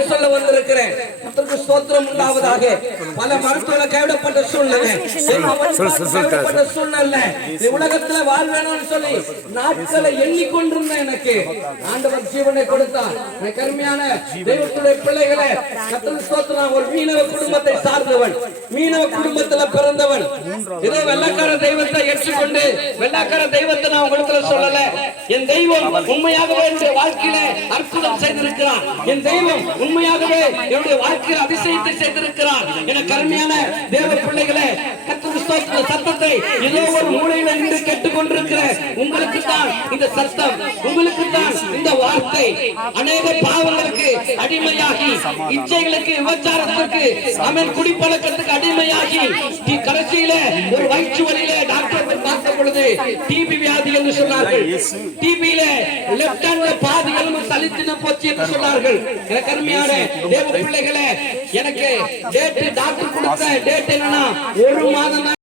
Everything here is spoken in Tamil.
என்று சொல்ல வந்திருக்கிறேன். கர்த்தருக்கு ஸ்தோத்திரம் உண்டாவதாக. பல மருத்துவர்கள் கைவிடப்பட்ட சூழ்நிலை, கைவிடப்பட்ட சூழ்நிலை, உலகத்துல வாழ்வேணும்னு சொல்லி நாட்களை எண்ணிக்கொண்டிருந்த எனக்கு ஆண்டவர் ஜீவனை கொடுத்தார். கருமையான தெய்வத்துடைய பிள்ளைகளை, கர்த்தருக்கு ஸ்தோத்திரம். ஒரு மீனவ குடும்பத்தை சார்ந்தவன், மீனவ குடும்பத்துல பிறந்தவன். ஏதோ வெள்ளக்கார தெய்வத்தை ஏற்றுக்கொண்டு வெள்ளக்கார தெய்வத்தை நான் உங்களுக்கு சொல்லல. என் தெய்வம் உண்மையாகவே என்னுடைய வாழ்க்கையில அற்புதம் செய்திருக்கிறார். என் தெய்வம் உண்மையாகவே என்னுடைய வாழ்க்கையில் அதிசயத்தை செய்திருக்கிறார். என கருமையான தேவ பிள்ளைகளே, கர்த்தருக்கு ஸ்தோத்திரம். சத்தத்தை ஏதோ ஒரு மூலையில இருந்து கேட்டுக்கொண்டிருக்கிற உங்களுக்கு தான் இந்த சத்தம், உங்களுக்கு தான் இந்த வார்த்தை. அநேக பாவங்களுக்கு அடிமையாகி, இச்சைகளுக்கு, விபச்சாரத்திற்கு, அவன் குடிப்பழக்கத்துக்கு அடிமையாகி கடைசியில ஒரு வயிற்று வலியில டாக்டர் பார்த்த பொழுது டிபி வியாதி என்று சொன்னார்கள். டிபியில லெப்ட் ஹேண்ட்ல பாதி எலும்பு சலித்து போச்சு என்று சொன்னார்கள். எனக்கு அருமையான தேவ பிள்ளைகளே, எனக்கு டேட் டாக்டர் கொடுத்த டேட் என்னன்னா 1 மாதம்